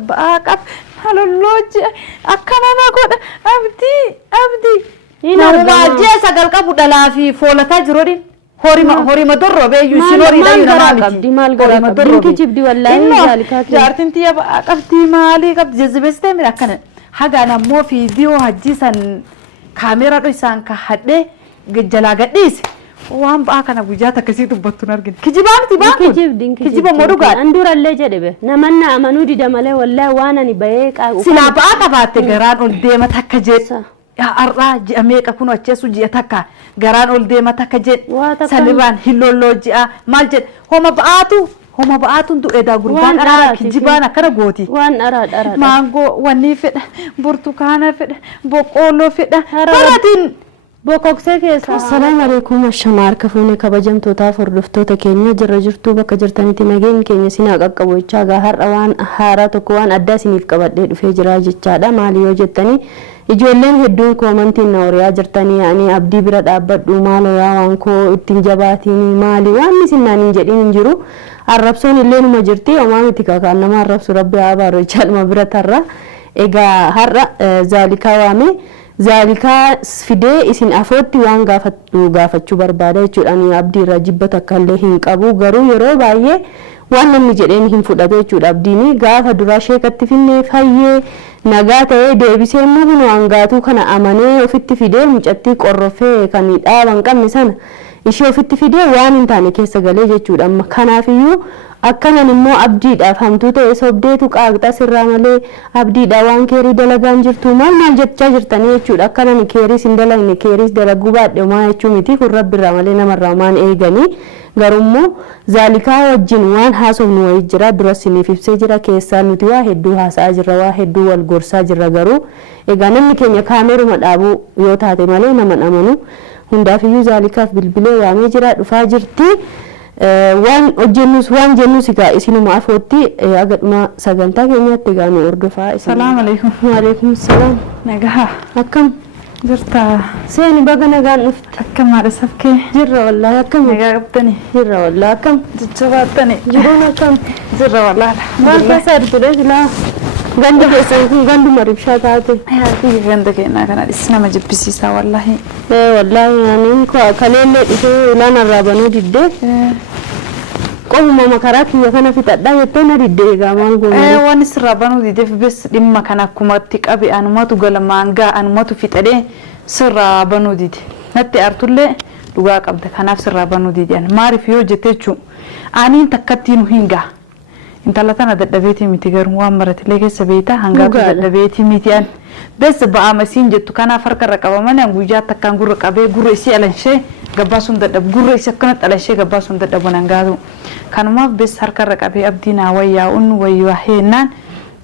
باقف هلو لوج أكنا نقول أبدي هنا واجه سجل كابو دلافي فولتا جرودين هوري مدرو بيجو سينوري لا ينامي مال غراب كي جبدي والله ذلك جارتنتي يا باقفتي مالي كاب جذبستي من أكنا حاجة أنا مو فيديو هجيسن كاميرا دويسان كحدة جلاجديس وام باكنا بوجاتا كسيتو بطنارجن كجيبان تباكو كجيبا مودوغان اندور الله جدبه نمنا امنو دي دمله والله وانا ني بايق سلا باكا بات غران اول ديما تكجيت يا ارا جاميقا كونو اچسو جيتاكا غران اول ديما تكجيت سليبان هيلولوجيا مالجت هما باتو دو ادا غربان ارا كجيبانا كرا غوتي وان اراد مانغو وني فد برتقانا فد بقولو فد براتين بوكوكسه كيسا السلام عليكم الشمار كفوني كبجم توتا فردفتو تكينيا جرجرتو بك جرتنيتي نغين كينيا سينا قبوچا غهر روان حارا تكوان ادا سينيف قبدي دفي جرا جچادا ماليو جتني ijoolleen hedduun koomantiin na horiyaa jirtanii yani abdii bira dhaabbadhu maalo yaa waan koo ittiin jabaatini maali waan misinaaniin jedhin hin jiru arrabsoon illee numa jirti omaa miti kakaan nama arrabsu rabbi haa baaro jaalma bira tarra egaa har'a zaalikaa waame zaalikaa fidee isin afootti waan gaafachuu barbaada jechuudhaan abdii irraa jibbata akkallee hin qabu garuu yeroo baay'ee waan namni jedheen hin fudhate jechuudha abdiini gaafa duraa sheekatti finnee fayyee nagaa ta'ee deebisee immoo hangaatuu kana amanee ofitti fidee mucattii qorrofee kan dhaaban qabne sana ishee ofitti fidee waan hin taane keessa galee jechuudha kanaafiyyuu akkanan immoo abdiidhaaf hamtuu ta'e sobdeetu qaaqxa sirraa malee abdiidha waan keerii dalagaan jirtu maal jechaa jirtanii jechuudha akkanan keerii sin dalagne keeris dalaguu baadhe maa jechuu miti kun rabbirraa malee namarraa maan eeganii garummoo zaalikaa wajjin waan haasofnu wayii jira duras siniif ibsee jira keessaa nuti waa hedduu haasa'aa jirra waa hedduu wal gorsaa jirra garuu egaa namni keenya kaameruma dhaabuu yoo taate malee nama amanu hundaafiyyuu zaalikaaf bilbilee waamee jira dhufaa jirti waan hojjennus waan jennus egaa isinuma afootti agadhuma sagantaa keenyaatti egaa nu hordofaa isin salaam alaykum wa alaykum salaam nagaa akkam jirta seeni baga nagaan dhufte akkam haadha sabkee jirra wallahi akkam nagaa qabdani jirra wallahi akkam jajjabaatani jiruun akkam jirra wallahi maal keessa jirtudha silaa ganda keessan kun ganduma ribshaa taate hayyaati ganda keenyaa kana dhis nama jibbisiisaa wallahi wallahi yaaniin kaleellee dhufee ulaan arraabanuu diddee qomuma makaraa kiyya kana fixadhaa jettee na diddee egaa maal goone waan sirraa banuu dideef bes dhimma kana akkumatti qabe anumatu galamaangaa anumatu fixadhee sirraa banuu dide natti artullee dhugaa qabda kanaaf sirraa banuu dide maariif yoo jetteechu aniin takkatti nu hingaa intala tana dadhabeetii miti garuu waan maratilee keessa beeyta hangaatu dadhabeetii miti an bes ba'aa masiin jettu kanaaf harkarra qabamanii an guyyaa takkaan gurra qabee gurra isii alanshee gabbaasuun dadhabu gurra isii akkanatti alanshee gabbaasuun dadhabu nangaatu kanumaaf bes harkarra qabee abdiin wayyaa unnu wayyaa heennaan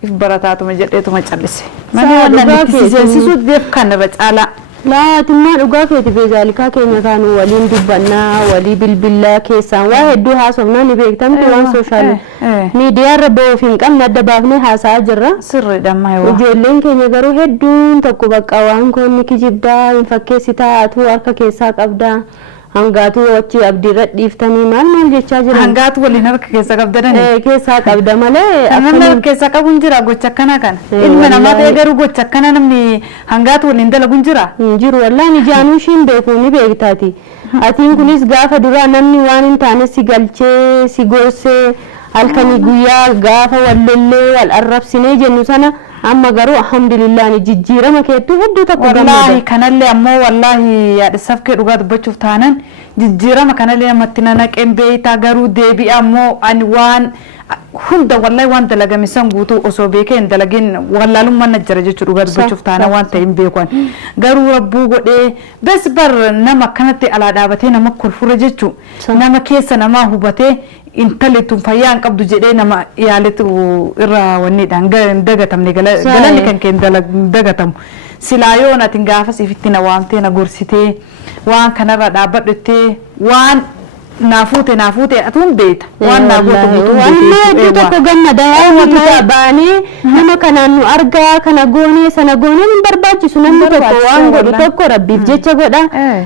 if barataatuma jedheetuma callise malee wannan itti seensisuu deef kan irra caalaa لا تما dhugaa keeti beezalikaa keenya kaanu waliin dubbannaa walii bilbilaa keessaan waa hedduu haasofnaa ni beektamti waan sooshaal miidiyaa irra ba'uuf hin qabne adda baafnee haasa'aa jirra sirriidha maaywa ijoolleen keenya garuu hedduun tokko bakka waan koonni kijibdaa hin fakkeessitaa atuu harka keessaa qabdaa hangaatu wachi abdiirra dhiiftanii maal jechaa jiran hangaatu waliin harka keessa qabdanii keessaa qabda malee akkana keessa qabuun jira gocha akkana kana ilma namaa ta'ee garuu gocha akkana namni hangaatu waliin dalaguun jira jiru wallahi jaanuu shiin beekuu ni beektaati atiin kunis gaafa duraa namni waan hin taane si galchee si gorsee halkanii guyyaa gaafa wallollee wal arrabsinee jennu sana amma garuu alhamdulillah ni jijjiirama keetu hedduu takku wallahi kanallee ammoo wallahi yaada safkee dhugaa dubbachuuf taanan jijjiirama kanallee namatti nanaqeen beeytaa garuu deebi'i ammoo ani waan hunda wallahi waan dalagame san guutuu osoo beekee hin dalagin wallaalummaan na jira jechuu dhugaa dubbachuuf taana waan ta'e hin beekan garuu rabbuu godhee bes bar nama kanatti alaa dhaabatee nama kolfura jechuu nama keessa namaa hubatee intalitu fayyaan qabdu jedhee nama yaaletu irra wanniidhaan dagatamne galanni kan keen dagatamu silaa yoo natin gaafas ifitti na waamtee na gorsitee waan kanarra dhaabbadhuttee waan naafute atun beeta waan naafute bitun amma iddoo tokko gammada yaa baanee nama kanaan nu argaa kana goonee sana goonee hin barbaachisu namni tokko waan godhu tokko rabbiif jecha godha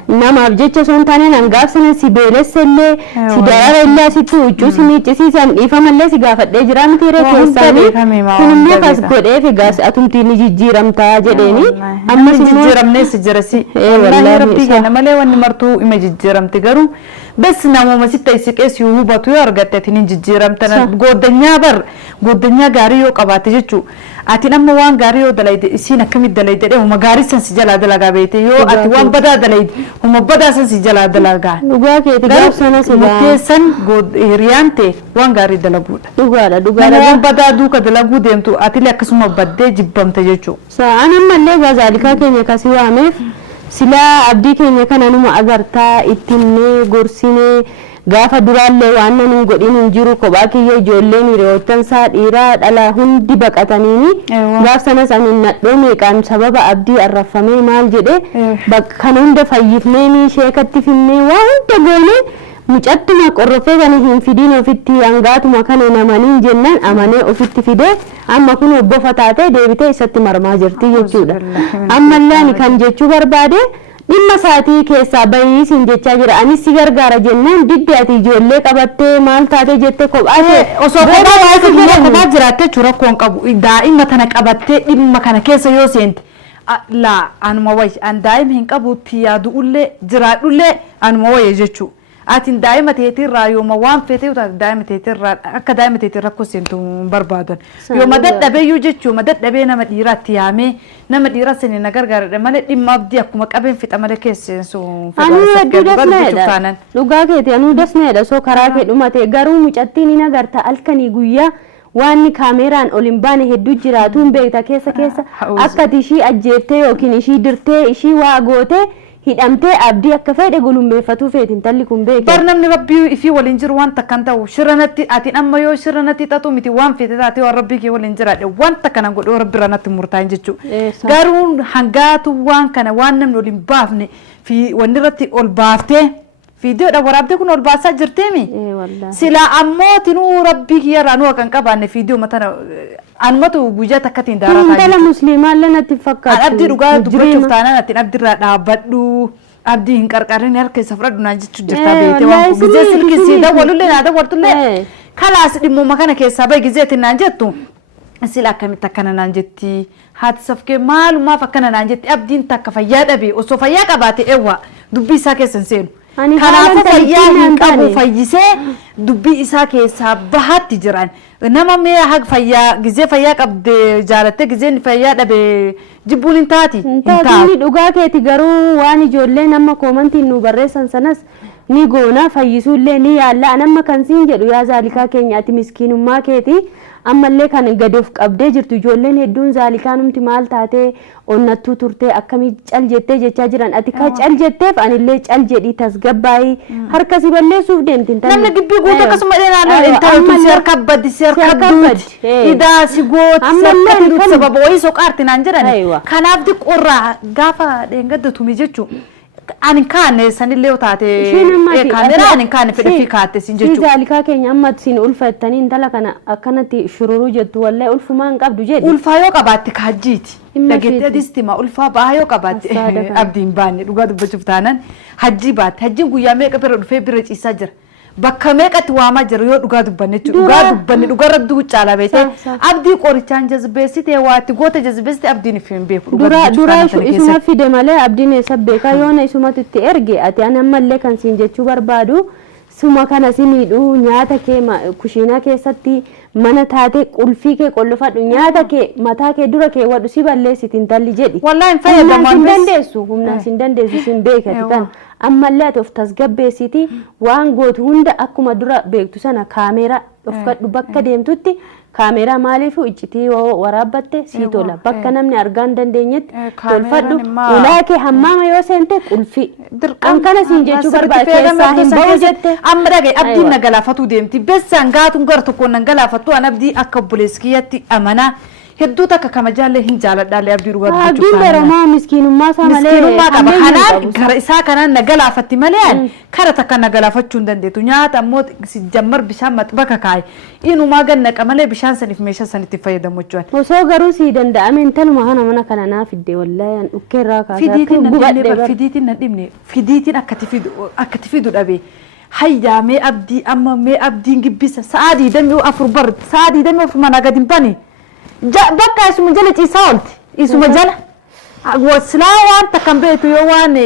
namaaf jecha osoo hin taane hangaaf sana si beelessellee si dararellee asitti huccuu si miiccisiisan dhiifamallee si gaafadhee jira miti ree keessaanii kunimmoo kas godheef egaas atumtii ni jijjiiramtaa jedheeni ammas immoo jijjiiramnee si jirasi wallahi rabbii kenna malee wanni martuu ima jijjiiramti garuu bes namuma sitta isiqees yoo hubatu yoo argatte atin jijjiiramtan goddanyaa gaarii yoo qabaate jechuu ati amma waan gaarii yoo dalayde isiin akkamit dalayde uma gaarii san si jalaa dalagaa beete yoo ati waan badaa dalayde uma badaa san si jalaa dalagaa dhugaa keeti gaafsana si mukkeessan hiriyaan ta'e waan gaarii dalaguudha dhugaadha waan badaa duuka dalaguu deemtu atilee akkasuma baddee jibbamte jechuu sa'aan ammallee gaazalikaa keenya kasii waameef sila abdii keenya kana numa agartaa ittinne gorsine gaafa duraallee waan nan godhin hin jiru kophaa kiyya ijoolleen hiriyoottan isaa dhiiraa dhala hundi baqataniini gaaf sanas ani nadhoo meeqaan sababa abdii arrafamee maal jedhe bakka kana hunda fayyifnee ni sheekatti finnee waan hunda goone mucattuma qorrofee kana hin fidiin ofitti hangaatuma kana namaniin jennaan amanee ofitti fidee amma kun obbo fataatee deebitee isatti marmaa jirti jechuudha ammallee ani kan jechuu barbaade dhimma saatii keessaa bahii siin jechaa jira anis si gargaara jennaan diddi ati ijoollee qabattee maal taate jette kophaate osoo kophaa jiraattee jechuu rakkoon qabu daa'ima tana qabattee dhimma kana keessa yoo seente laa anuma wayi an daa'ima hin qabuutti yaadu'ullee jiraadhullee anuma wayi jechuu atin daa'ima teetirraa yooma waan feetee daa'ima teetirraa akka daa'ima teetir rakkoo seentu barbaadan yooma dadhabeeyyuu jechuu dadhabee nama dhiiraatti yaamee nama dhiiraa sanii na gargaaradha malee dhimma abdii akkuma qabeen fixa malee keesseensu dhugaa keeti anuu dasneedha soo karaa kee dhumate garuu mucattiin hin agarta halkanii guyyaa waan kaameraan ol hin baane hedduu jiraatuun beekta keessa akka ishii ajjeeftee yookiin ishii dirtee ishii waa gootee hidhamtee abdii akka fedhe gulummeeffatu feetin talli kun beeke bar namni rabbii ifii waliin jiru waan takkan ta'u shiranatti ati amma yoo shiranatti xatu miti waan feete taate waan rabbii kee waliin jiraadhe waan takkan godhu rabbi ranatti murtaa'in jechuu garuu hangaatu waan kana waan namni ol hin baafne fi wanni irratti ol baaftee fiidiyoodha waraabdee kun ol baasaa jirteemi sila ammoo tinuu rabbii kiyyarraa nu kan qabaanne fiidiyoo matana anumatu guyyaa takkatiin daarataa intala musliimaallee natti fakkaatu abdii dhugaa dubbachuuf taanaan atiin abdiirraa dhaabbadhu abdii hin qarqarin harka isa fudhadhu naan jechuu jirtaa beekte waan gizee silkisii dawwalullee naa dawwartullee kalaas dhimmuma kana keessaa bahi gizeetiin naan jettu sila akkamitti akkana naan jetti haati safkee maalumaaf akkana naan jetti abdiin takka fayyaa dhabe osoo fayyaa qabaate eewwa dubbii isaa keessa hin seenu kanaafuu fayyaa hin qabu fayyisee dubbii isaa keessaa bahaatti jiran nama mee haq fayyaa gizee fayyaa qabde jaalatte gizeen fayyaa dhabe jibbuun hin taati intaati dhugaa keeti garuu waan ijoolleen amma koomantiin nu barreessan sanas ni goona fayyisuullee ni yaalla anamma kan siin jedhu yaa zaalikaa keenya ati miskiinummaa keeti ammallee kan gadoof qabdee jirtu ijoolleen hedduun zaalikaa numti maal taatee onnattuu turtee akkamii cal jettee jechaa jiran ati ka cal jetteef anillee cal jedhii tasgabbaayii harka si balleessuuf deemti namni gibbii guutuu akkasuma dheeraadha intalatu si harka baddi si harka duuti idaa si gooti si harka duuti sababa wayii soqaarti naan jedhan kanaaf diqqoorraa gaafa dheengaddatumi jechuu ani kaane sanillee taate kaameraa ani kaane fedhe fi kaate sin jechuudha. Zaalikaa keenya amma sin ulfattanii intala kana akkanatti shururuu jettu wallee ulfumaa hin qabdu jedhi. Ulfaa yoo qabaatte kaajjiiti. Dhageettee distima ulfaa bahaa yoo qabaatte abdiin baanne dhugaa dubbachuuf taanan hajjii baatte hajjiin guyyaa meeqa bira dhufee bira ciisaa jira. Bakka meeqatti waamaa jira yoo dhugaa dubbanne jechuudha. Dhugaa dubbanne dhugaa irratti duuchaa beete abdii qorichaan jazbeessite waatti goota jazbeessite abdiin ifin beeku. Dura isuma fide malee abdiin eessa beekaa yoona isumatu itti erge ati an ammallee kan siin jechuu barbaadu suma kana si miidhu nyaata kee kushiinaa keessatti mana taate qulfii kee qollofadhu nyaata kee mataa kee dura kee wadhu si balleessiti intalli jedhi. Wallaahi hin fayyadamu humnaan sin dandeessu sin beekati kan ammallee ati of tasgabbeessiti waan gootu hunda akkuma dura beektu sana kaameera of kadhu bakka deemtutti kaameera maaliif iccitii waraabbatte sii tola bakka namni argaa hin dandeenyetti tolfadhu ulaa kee hammaama yoo seente qulfii an kana siin jechuu barbaade keessaa hin bahu jette amma dhagaye abdiin na galaafatuu deemti bessaan gaatuun gara tokkoon nan galaafattu an abdii akka obboleessi kiyyatti amanaa hedduu takka kama jaalle hin jaaladhaalee abdii dhugaa abdiin baramaa miskiinummaa isaa malee miskiinummaa qaba kanaan gara isaa kanaan nagalaafatti malee kara takka nagalaafachuu hin dandeetu nyaata ammoo jammar bishaan maxbaka kaa'e inumaa gannaqa malee bishaan saniif meeshaa sanitti fayyadamu jechuudha. Osoo garuu sii danda'ame intaluma kana mana kana naa fidde wallaahi an dhukkee irraa kaasee fidiitiin akkati fidu dhabe hayyaamee abdii amma mee abdiin gibbisa sa'aadii damee afur bar sa'aadii damee afur mana gadi hin bane bakka isuma jala ciisaa oolti isuma jala silaa waan takkan beetu yoo waan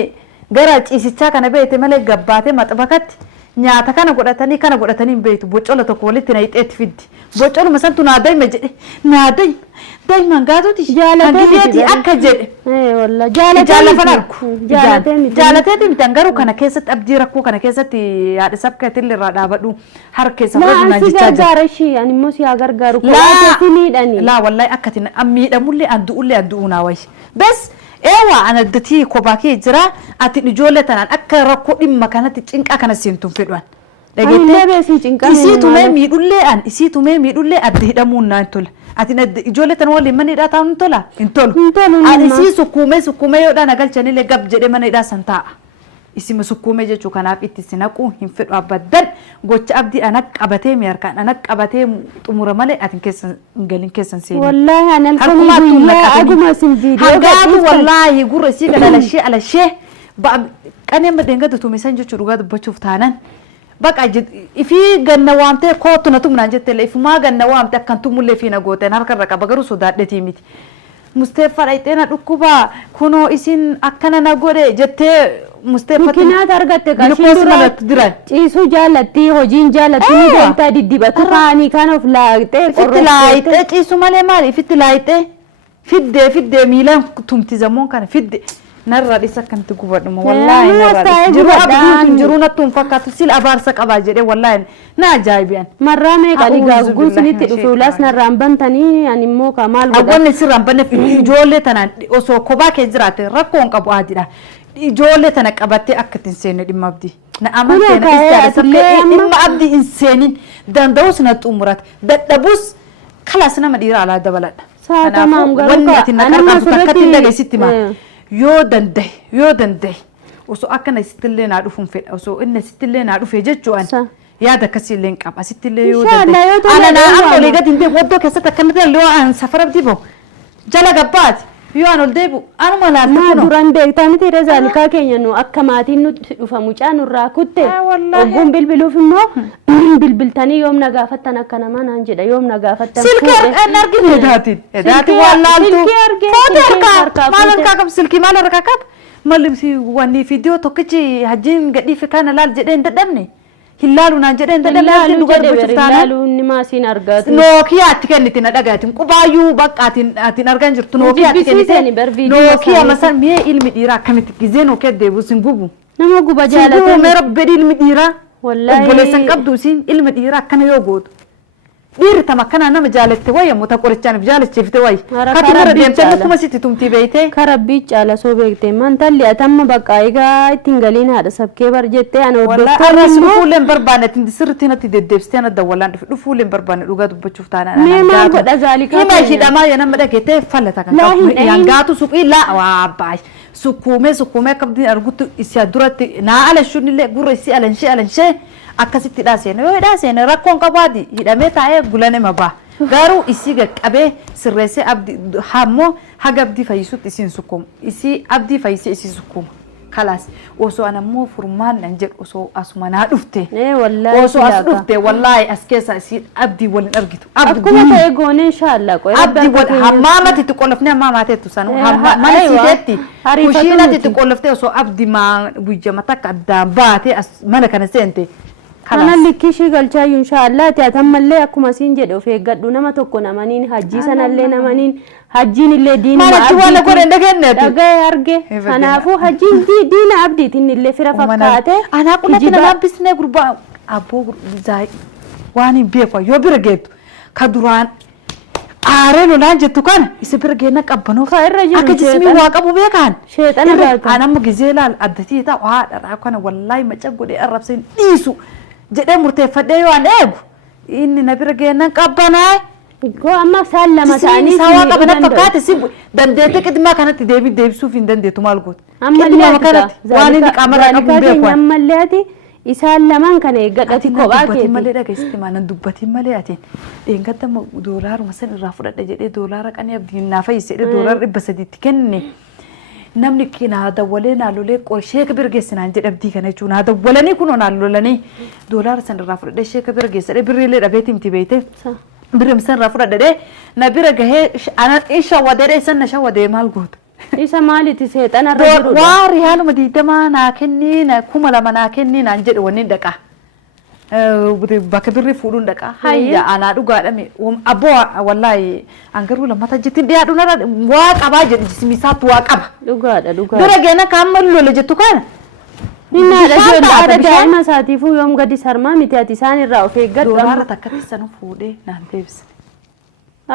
gara ciisichaa kana beete malee gabbaatee maxbakatti nyaata kana godhatanii hin beetu bocola tokko walitti na hixeetti fiddi bocoluma santu naa dayma jedhe naa dayman gaatuuti jaalatee akka jedhe jaalafan argu jaalatee dimtan garuu kana keessatti abdii rakkoo kana keessatti haadha sabkatillee irraa dhaabadhu harkeessa fudhatu naan jechaa jira. Ani immoo si haa gargaaru laa wallahi akkati miidhamullee addu'uu naa wayi bes ewa anaddatii kophaa kee jira ati ijoollee tanaan akka rakkoo dhimma kanatti cinqaa kana seentuun fedhan. Isii tumee miidhullee adda hidhamuun naan tola. Ati ijoollee tan waliin mana hidhaa taa'uun tola hin tolu. Ani isii sukkuumee yoodhaan agalchanillee gab jedhee mana hidhaa san taa'a. Isima sukkuumee jechuu kanaaf itti sinaquu hin fedhu abaddan gocha abdii anak qabatee mi'arkaan anak qabatee xumura malee ati keessan galin keessan seeni. Wallaahi an halkanii guyyaa aguma sin viidiyoo hangaatu wallaahi gurra isii gala alashee qaneen madeengada tuumisan jechuu dhugaa dubbachuuf taanan. Baqa ifii ganna waamtee kootu na tumnaan jetteellee ifumaa ganna waamte akkan tumullee fi na gooteen harka irra qaba garuu sodaadhetii miti. Musteeffaa dhayxeena dhukkubaa kunoo isin akkana na godhe jettee musteeffatti kinaata argatte qashiin ciisuu jaallatti hojiin jaallatti ni deemtaa diddibatu kaanii kan of laayixee ifitti laayixee ciisu malee maali ifitti laayixee fiddee miilaan tumtizamoon kana fidde narra dhisa kanti gubadhuma wallahi narra jiru abdiin jiru nattuun fakkaatu sil abaarsa qabaa jedhee wallahi na ajaa'ibiyan marraa meeqa dhigaa guusinitti dhufu las narraan bantanii ani immoo ka maal godha agwanni sirraan banne ijoollee tanaan osoo kophaa kee jiraate rakkoon qabu aadidha ijoollee tana qabattee akka itti hin seenne dhimma abdii na amanteena istaadhasillee dhimma abdii hin seenin danda'us na xumurate dadhabus kalaas nama dhiira alaa dabaladha saatamaam garuu wanni ati na qarqartu takkatti hin dhageessitti maa yoo dandahe osoo akkana sittillee naa dhufuun fedha osoo inni sittillee naa dhufe jechuun yaada akkasiillee qaba sittillee yoo dandahe ana naa amma olii gadi hin beeku waddoo keessatti akkanatti illee waan safara dibo jala gabbaati yoo an ol deebu anuma laaltu kunoo duraan beektaa miti rezaalikaa keenya nu akka maatiin nutti dhufa mucaa nurraa kutte ogguun bilbiluuf immoo bilbiltanii yoom na gaafattan akka namaa naan jedha yoom na gaafattan silkii argine edaatiin waan laaltu footoo harkaa maal harkaa qabu silkii maal harkaa qabu malli wanni fiidiyoo tokkichi hajjiin gadhiifi kana laal jedhee hin dadhabne hilaalu naan jedhee hin dadhabne dhugaa dubbachuuf taanaan hilaalu inni maasiin argaatu nookiyaatti kenniti na dhagaatiin qubaayyuu bakka atiin argan jirtu nookiyaatti kennite nookiyaa masan mee ilmi dhiiraa akkamitti gizee nookiyaa deebi'u sin gubu nama guba jaalatee mee rabbeedhi ilmi dhiiraa obboleessan qabdu isiin ilmi dhiiraa akkana yoo gootu dhiirri tam akkanaa nama jaalatte wayya muta qorichaaniif jaalacheefte wayya kati mara deemtee akkuma sitti tumtii beeytee karabbii caala soo beekte mantalli atamma bakka egaa ittiin galiin haadha sabkee bar jettee ana oddottoonni dhufuuleen barbaanne ittiin sirriitti natti deddeebistee ana dawwalaan dhufe dhufuuleen barbaanne dhugaa dubbachuuf taanaan mee maal godha zaalikaa hima hidhamaa yoo nama dhageetee fallata kan qabu yangaatu suphii laa waa baay sukkuumee akka abdiin arguttu isii duratti naa alashuunillee gurra isii alanshee akkasitti hidhaaseene yoo hidhaaseene rakkoon qabaadi hidhamee taa'ee gulane mabaa garuu isii qaqqabee sirreessee abdii hammoo haga abdii fayyisutti isiin sukkuuma isii abdii fayyisee isii sukkuuma kalaas osoo anammoo furmaan nan jedhu osoo asuma naa dhufte osoo as dhufte wallaahi as keessa isii abdii waliin argitu akkuma ta'e goone inshaallah qoy abdii wal hammaamatti itti qollofne hammaateettu sanu mana siiteetti kushiinatti itti qollofte osoo abdii maa guyyaa takka addaan baate as mana kana seente kana likkishi galchaayu inshaallah ati atammallee akkuma siin jedhe of eeggadhu nama tokko namaniin hajjii sanallee namaniin hajjiin illee diina abdii dhagaye arge kanaafuu hajjiin diina abdiitiin illee fira fakkaate anaa qullatti nama bisnee gurbaa abboo zaay waan hin beeku yoo bira geettu ka duraan aaree lolaan jettu kana isa bira geenna qabbanoofa irra jiru akka jismii waa qabu beekaan sheexana baata anamma gizee laal addatii ta'a waa dhadhaa kana wallaahi maca godhee arrabsee dhiisu jedhee murteeffadhee yoo an eegu inni na bira geennan qabbanaa Ko amma sallama ta'anii sawa qabna fakkaate si dandeete qidmaa kanatti deebisuuf hin dandeetu maal gooti. Ammallee waan inni qaamarraa qabu hin beeku. Ammallee isaan lamaan kana eeggadhati kophaa keeti. Malee dhageessisti maanan dubbatiin malee atiin dheengadda doolaaruma san irraa fudhadha jedhee doolaara qanii abdiin naa fayyisee doolaara 300 kenne. Namni kina dawwalee naalolee qoshee ka birgeessinaan jedhabdii kana jechuun haa dawwalanii kunoo naalolanii doolaara san irraa fudhadhee ishee ka birgeessadhee birriillee dhabeetii miti beeyte. Birim san rafu dadade na bira gahe ana isha wadere san na shawade mal goot isa maliti seexana rajulu wari halu madidama na kenni na kuma lama na kenni na jede woni daka baka birri fudun daka hayya ana duga dame abo wallahi an garu la mata jitin dia duna wa qaba jedi misat wa qaba duga bira gena kamallo le jitu kana Inna rajul ada daima saatifu yoom gadi sarmaa miti ati isaan irraa of eeggadhu doolaara takkatti sanu fuudhee naan deebisne.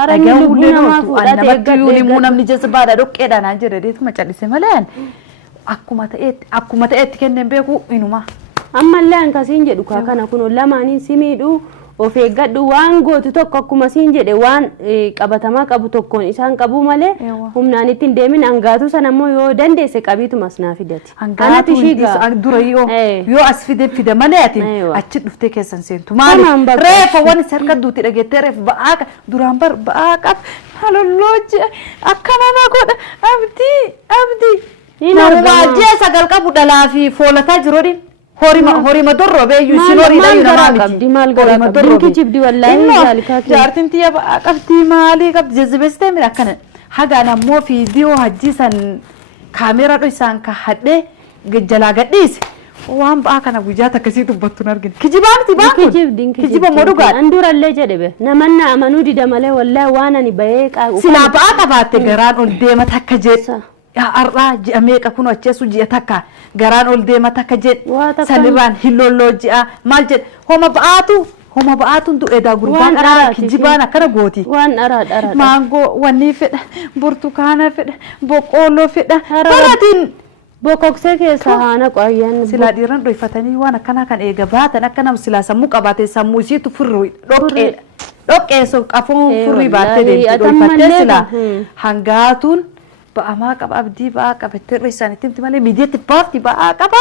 Ara ni lubbuu namaa fuudhate eeggadhu limuu namni jazbaadha dhoqqeedha naan jedhe deetuma cal'ise malee akkuma ta'eetti kenneen beeku inuma. Ammallee an kasiin jedhu kana kun lamaaniin simiidhu of eeggadhu waan gootu tokko akkuma siin jedhe waan qabatamaa qabu tokkoon isaan qabu malee humnaan ittiin deemin hangaatu sana immoo yoo dandeesse qabiitumas naa fidati. Hangaatu dura yoo as fide malee ati achi dhuftee keessan seentu maali reefa waan sarka duuti dhageettee reef ba'aa duraan bar ba'aa qab halollooji akkana na godha abdii waajjee sagal qabu dhalaa fi foolataa jiroodhin. هوري مدرو بيجو سينوري ده ينامي مال غرام دينك جبدي والله ذلك جارتنتي يا قفتي مالي قبت جذبستي من كان حاجه انا مو فيديو هجيسن كاميرا دوسان كحده جلا غديس وان با كان وجاتا كسيتو بتنرغن كجيبانتي باكو كجيبا مودوغا اندور الله جدبه نمنا امنو دي دمله والله وانا ني بيق سلا با قبات غران اولدي متكجه يا أرى جميع كونوا أشياء جيتاكا غران أولدي ما تكجت سليمان هيلولوجي مالجت هم بقاتو دو إدا غربان أرى كجيبانا كنا غوتي وان أرى مانغو واني فد برتقانا فد بقولو فد فراتين بوكوكسه كيسانا قويان سلا ديران دوي فتاني وانا كان إيجابات أنا كنا مسلا سمو قباتي سموسي تفروي دوك سو كافون فروي باتي دي دوي فتاني سلا هنغاتون بأما كاب أبدي بقى كاب الترسانة تيم تمالي ميديت بارتي بقى كاب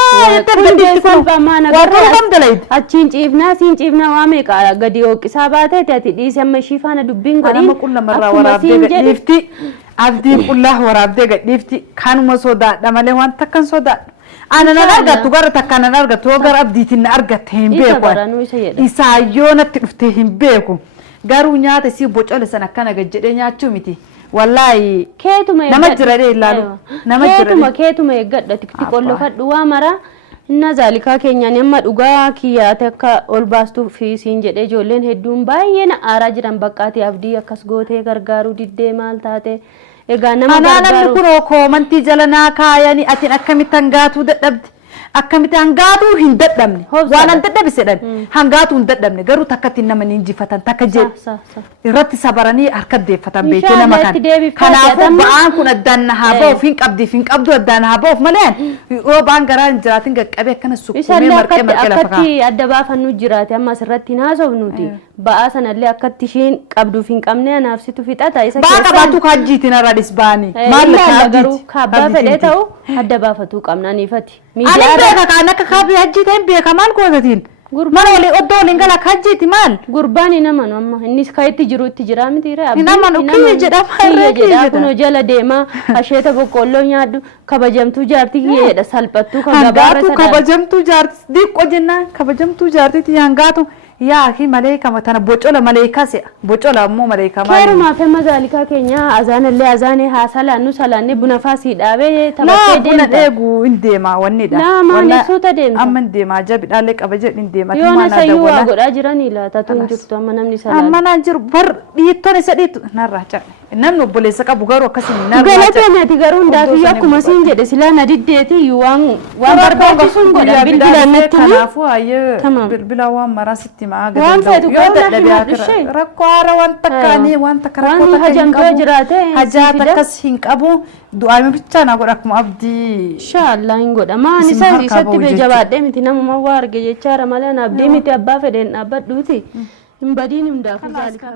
تبدي تكون بأمانة وارم دليد أتشين شيفنا وامك قديو كسابات تأتي دي سما شيفانا دبين قديم أنا ما كل مرة ورابدي ليفتي أبدي كله ورابدي ليفتي كانوا مسودا دمالي وان تكن سودا أنا نرجع تجار تكن نرجع تجار أبدي تنرجع تهم بيكو إسايونا تفتهم بيكو قارونيا تسيب بوجول سنة كنا جدّنيا تشوميتي والله كيتما نمجر عليه لالو نمجر كيتما يقعد تقول له فدوا مرة إن ذلك كينيان يما دوغا كيا تكا أولباستو في سينجد جولين هدوم باين أراجران بقاتي أبدي أكسغوتي غرغارو ديدي مال تاتي أنا نكرو كومنتي جلنا كاياني أتين أكمي تنغاتو دبد akkamitti hangaatu hin dadhabne waan an dadhabisiidhan hangaatu hin dadhabne garuu takkatti nama ni injifatan takka jedhe irratti sabaranii harka deeffatan beekee nama kan kanaafuu ba'aan kun addaan haa ba'uuf hin qabdu addaan haa ba'uuf malee yoo ba'aan garaa hin jiraatin qaqqabee akkana sukkumee marqee lafa kaa akkatti adda baafannu jiraate amma asirratti hin haasofnuti ba'aa sanallee akkatti ishiin qabduuf hin qabne anaafsitu fixata isa keessa ba'aa qabaatu kaajjiitiin irraa dhisbaanii maal garuu kaabbaa fedhee ta'u adda baafatuu qabna aniifati beeka kan akka kaabii hajjii ta'in beeka maal gootatiin mana walii oddoo waliin gala hajjiiti maal gurbaan nama amma innis ka'itti jirutti jira miti ree nama kiyya jedhama kun jala deema asheeta boqqolloo nyaaddu kabajamtuu jaartii kiyya jedha salphattuu kan gabaarra sana kabajamtuu jaartii diqqoo jennaan kabajamtuu jaartii hangaatu yaa akhi maleeka matana bocola maleeka se bocola ammoo maleeka maali keeruma fe mazalika keenya azanallee azane ha salaannu salaanne buna faasii dhaabe tabatee deema buna dheegu indeema wannidha wallahi suuta deema amma indeema jabi dhalle qabaje indeema yoona sayyuu waa godhaa jiranii laata tun jirtu amma namni salaatu amma naan jiru bar dhiittoon isa dhiitu narraa cadhe namni obboleessa qabu garuu akkasii narraa galateeti garuu hundaafi akkuma siin jedhe silaa na diddeeti waan barbaachisuun godha bilbilaan natti kanaafuu ayyee bilbila waan marasitti waan feetu rakkoora wanta kaanii wanta karakkoota hajamtoo jiraate hajaata akkas hin qabu du'aami bichaa na godha akkuma abdii inshallah hin godha maan isa isatti be jabaadhee miti namuma waa arge jechaara malee abdii miti abbaa fedheen dhaabbadhuuti hin badiin hin daafu zaalika